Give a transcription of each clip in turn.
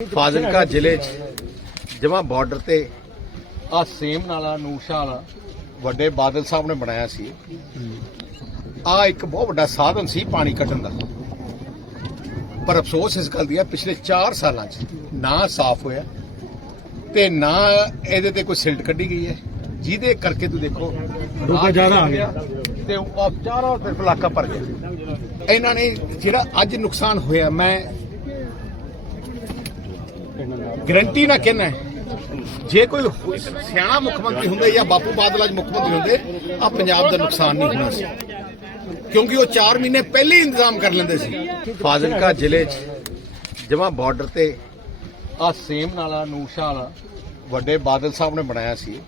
ਫਾਜ਼ਿਲਕਾ ਜ਼ਿਲ੍ਹੇ 'ਚ ਜਮਾ ਬਾਰਡਰ ਤੇ ਆ ਸੇਮ ਨਾਲਾ ਨੂਸ਼ਾ ਵਾਲਾ ਵੱਡੇ ਬਾਦਲ ਸਾਹਿਬ ਨੇ ਬਣਾਇਆ ਸੀ। ਆ ਇੱਕ ਬਹੁਤ ਵੱਡਾ ਸਾਧਨ ਸੀ ਪਾਣੀ ਕੱਢਣ ਦਾ। ਪਰ ਅਫਸੋਸ ਇਸ ਗੱਲ ਦੀ ਹੈ ਪਿਛਲੇ 4 ਸਾਲਾਂ 'ਚ ਨਾ ਸਾਫ਼ ਹੋਇਆ ਤੇ ਨਾ ਇਹਦੇ ਤੇ ਕੋਈ ਸਿਲਟ ਕੱਢੀ ਗਈ ਹੈ। ਜਿਹਦੇ ਕਰਕੇ ਤੂੰ ਦੇਖੋ ਡੁੱਬਾ ਜ਼ਿਆਦਾ ਆ ਗਿਆ। ਤੇ ਉਹ ਚਾਰੋਂ ਤਰਫ ਇਲਾਕਾ ਭਰ ਗਿਆ। ਇਹਨਾਂ ਨੇ ਜਿਹੜਾ ਅੱਜ ਨੁਕਸਾਨ ਹੋਇਆ ਮੈਂ ਗਰੰਟੀ ਨਾ ਕਹਿਣਾ ਜੇ ਕੋਈ ਸਿਆਣਾ ਮੁੱਖ ਮੰਤਰੀ ਹੁੰਦਾ ਜਾਂ ਬਾਪੂ ਬਾਦਲ ਅੱਜ ਮੁੱਖ ਮੰਤਰੀ ਹੁੰਦੇ ਆ ਪੰਜਾਬ ਦਾ ਨੁਕਸਾਨ ਨਹੀਂ ਹੋਣਾ ਸੀ। ਕਿਉਂਕਿ ਉਹ 4 ਮਹੀਨੇ ਪਹਿਲੇ ਹੀ ਇੰਤਜ਼ਾਮ ਕਰ ਲੈਂਦੇ ਸੀ। ਫਾਜ਼ਿਲਕਾ ਜ਼ਿਲ੍ਹੇ 'ਚ ਜਮਾ ਬਾਰਡਰ ਤੇ ਆ ਸੇਮ ਨਾਲਾ ਨੂਸ਼ਾ ਵਾਲਾ, ਵੱਡੇ ਬਾਦਲ ਸਾਹਿਬ ਨੇ ਬਣਾਇਆ ਸੀ।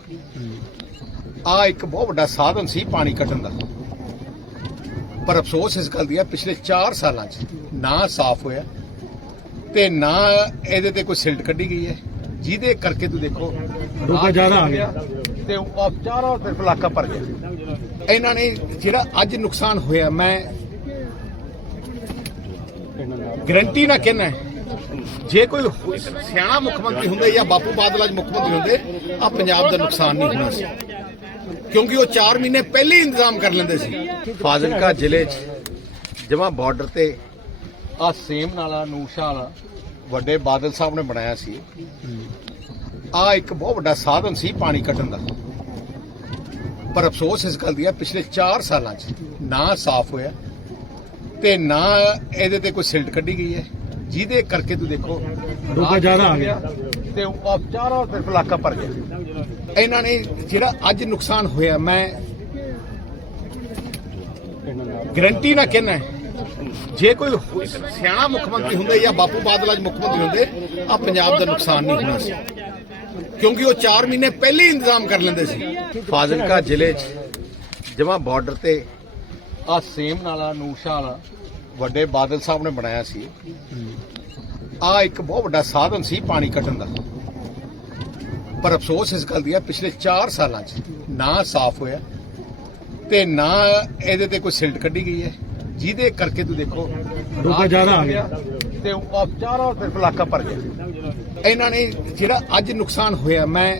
ਆ ਇੱਕ ਬਹੁਤ ਵੱਡਾ ਸਾਧਨ ਸੀ ਪਾਣੀ ਕੱਢਣ ਦਾ। ਪਰ ਅਫਸੋਸ ਇਸ ਗੱਲ ਦੀ ਹੈ, ਪਿਛਲੇ 4 ਸਾਲਾਂ 'ਚ ਨਾ ਸਾਫ਼ ਹੋਇਆ ਤੇ ਨਾ ਇਹਦੇ ਤੇ ਕੋਈ ਸਿਲਟ ਕੱਢੀ ਗਈ ਹੈ। ਜਿਹਦੇ ਕਰਕੇ ਤੂੰ ਦੇਖੋ ਡੁੱਬਾ ਜ਼ਿਆਦਾ ਆ ਗਿਆ। ਤੇ ਉਹ ਚਾਰੋਂ ਤਰਫ ਇਲਾਕਾ ਭਰ ਗਿਆ। ਇਹਨਾਂ ਨੇ ਜਿਹੜਾ ਅੱਜ ਨੁਕਸਾਨ ਹੋਇਆ ਮੈਂ ਗਰੰਟੀ ਨਾ ਕਹਿਣਾ ਜੇ ਕੋਈ ਸਿਆਣਾ ਮੁੱਖ ਮੰਤਰੀ ਹੁੰਦਾ ਜਾਂ ਬਾਪੂ ਬਾਦਲ ਅੱਜ ਮੁੱਖ ਮੰਤਰੀ ਹੁੰਦੇ ਆ ਪੰਜਾਬ ਦਾ ਨੁਕਸਾਨ ਨਹੀਂ ਹੋਣਾ ਸੀ। ਕਿਉਂਕਿ ਉਹ 4 ਮਹੀਨੇ ਪਹਿਲੇ ਇੰਤਜ਼ਾਮ ਕਰ ਲੈਂਦੇ ਸੀ। ਫਾਜ਼ਿਲਕਾ ਜ਼ਿਲ੍ਹੇ 'ਚ ਜਮਾ ਬਾਰਡਰ ਤੇ ਆ ਸੇਮ ਨਾਲਾ ਨੂਸ਼ਾ ਵਾਲਾ ਵੱਡੇ ਬਾਦਲ ਸਾਹਿਬ ਨੇ ਬਣਾਇਆ ਸੀ। ਆ ਇੱਕ ਬਹੁਤ ਵੱਡਾ ਸਾਧਨ ਸੀ ਪਾਣੀ ਕੱਢਣ ਦਾ। ਪਰ ਅਫਸੋਸ ਇਸ ਗੱਲ ਦੀ ਹੈ ਪਿਛਲੇ 4 ਸਾਲਾਂ 'ਚ ਨਾ ਸਾਫ਼ ਹੋਇਆ ਤੇ ਨਾ ਇਹਦੇ ਤੇ ਕੋਈ ਸਿਲਟ ਕੱਢੀ ਗਈ ਹੈ। ਜਿਹਦੇ ਕਰਕੇ ਤੂੰ ਦੇਖੋ ਡੁੱਬਾ ਜ਼ਿਆਦਾ ਆ ਗਿਆ। ਤੇ ਉਹ ਚਾਰੋਂ ਤਰਫ ਇਲਾਕਾ ਭਰ ਗਿਆ। ਇਹਨਾਂ ਨੇ ਜਿਹੜਾ ਅੱਜ ਨੁਕਸਾਨ ਹੋਇਆ ਮੈਂ ਗਰੰਟੀ ਨਾ ਕਹਿਣਾ ਜੇ ਕੋਈ ਹੋ- ਸਿਆਣਾ ਮੁੱਖ ਮੰਤਰੀ ਹੁੰਦਾ ਜਾਂ ਬਾਪੂ ਬਾਦਲ ਅੱਜ ਮੁੱਖ ਮੰਤਰੀ ਹੁੰਦੇ ਆ ਪੰਜਾਬ ਦਾ ਨੁਕਸਾਨ ਨਹੀਂ ਹੋਣਾ ਸੀ। ਕਿਉਂਕਿ ਉਹ 4 ਮਹੀਨੇ ਪਹਿਲੇ ਹੀ ਇੰਤਜ਼ਾਮ ਕਰ ਲੈਂਦੇ ਸੀ। ਫਾਜ਼ਿਲਕਾ ਜ਼ਿਲ੍ਹੇ 'ਚ ਜਮਾ ਬਾਰਡਰ ਤੇ ਆ ਸੇਮ ਨਾਲਾ, ਨੂਸ਼ਾ ਵਾਲਾ, ਵੱਡੇ ਬਾਦਲ ਸਾਹਿਬ ਨੇ ਬਣਾਇਆ ਸੀ। ਆ ਇੱਕ ਬਹੁਤ ਵੱਡਾ ਸਾਧਨ ਸੀ ਪਾਣੀ ਕੱਢਣ ਦਾ। ਪਰ ਅਫਸੋਸ ਇਸ ਗੱਲ ਦੀ ਹੈ, ਪਿਛਲੇ 4 ਸਾਲਾਂ 'ਚ ਨਾ ਸਾਫ਼ ਹੋਇਆ ਤੇ ਨਾ ਇਹਦੇ ਤੇ ਕੋਈ ਸਿਲਟ ਕੱਢੀ ਗਈ ਹੈ। ਜਿਹਦੇ ਕਰਕੇ ਤੂੰ ਦੇਖੋ ਡੁੱਬਾ ਜ਼ਿਆਦਾ ਆ ਗਿਆ। ਤੇ ਉਹ ਚਾਰੋਂ ਤਰਫ ਇਲਾਕਾ ਭਰ ਗਿਆ। ਇਹਨਾਂ ਨੇ ਜਿਹੜਾ ਅੱਜ ਨੁਕਸਾਨ ਹੋਇਆ ਮੈਂ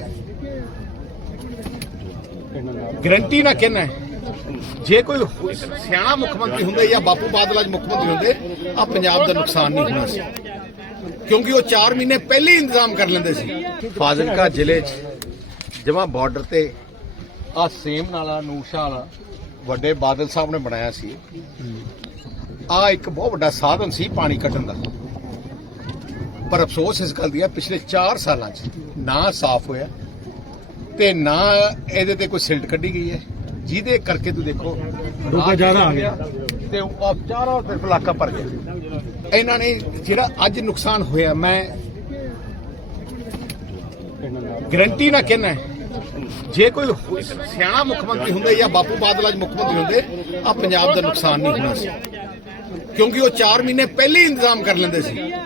ਗਰੰਟੀ ਨਾ ਕਹਿਣਾ ਜੇ ਕੋਈ ਸਿਆਣਾ ਮੁੱਖ ਮੰਤਰੀ ਹੁੰਦਾ ਜਾਂ ਬਾਪੂ ਬਾਦਲ ਅੱਜ ਮੁੱਖ ਮੰਤਰੀ ਹੁੰਦੇ ਆ ਪੰਜਾਬ ਦਾ ਨੁਕਸਾਨ ਨਹੀਂ ਹੋਣਾ ਸੀ। ਕਿਉਂਕਿ ਉਹ 4 ਮਹੀਨੇ ਪਹਿਲੇ ਹੀ ਇੰਤਜ਼ਾਮ ਕਰ ਲੈਂਦੇ ਸੀ। ਫਾਜ਼ਿਲਕਾ ਜ਼ਿਲ੍ਹੇ 'ਚ ਜਮਾ ਬਾਰਡਰ ਤੇ ਆ ਸੇਮ ਨਾਲਾ ਨੂਸ਼ਾ ਵਾਲਾ ਵੱਡੇ ਬਾਦਲ ਸਾਹਿਬ ਨੇ ਬਣਾਇਆ ਸੀ। ਆ ਇੱਕ ਬਹੁਤ ਵੱਡਾ ਸਾਧਨ ਸੀ ਪਾਣੀ ਕੱਢਣ ਦਾ। ਪਰ ਅਫਸੋਸ ਇਸ ਗੱਲ ਦੀ ਹੈ ਪਿਛਲੇ 4 ਸਾਲਾਂ 'ਚ ਨਾ ਸਾਫ਼ ਹੋਇਆ ਤੇ ਨਾ ਇਹਦੇ ਤੇ ਕੋਈ ਸਿਲਟ ਕੱਢੀ ਗਈ ਹੈ। ਜਿਹਦੇ ਕਰਕੇ ਤੂੰ ਦੇਖੋ ਡੁੱਬਾ ਜ਼ਿਆਦਾ ਆ ਗਿਆ। ਤੇ ਉਹ ਚਾਰੋਂ ਤਰਫ ਇਲਾਕਾ ਭਰ ਗਿਆ ਇਹਨਾਂ ਨੇ ਜਿਹੜਾ ਅੱਜ ਨੁਕਸਾਨ ਹੋਇਆ ਮੈਂ ਗਰੰਟੀ ਨਾ ਕਹਿਣਾ ਜੇ ਕੋਈ ਸਿਆਣਾ ਮੁੱਖ ਮੰਤਰੀ ਹੁੰਦਾ ਜਾਂ ਬਾਪੂ ਬਾਦਲ ਅੱਜ ਮੁੱਖ ਮੰਤਰੀ ਹੁੰਦੇ ਆ ਪੰਜਾਬ ਦਾ ਨੁਕਸਾਨ ਨਹੀਂ ਹੋਣਾ ਸੀ। ਕਿਉਂਕਿ ਉਹ 4 ਮਹੀਨੇ ਪਹਿਲੇ ਹੀ ਇੰਤਜ਼ਾਮ ਕਰ ਲੈਂਦੇ ਸੀ।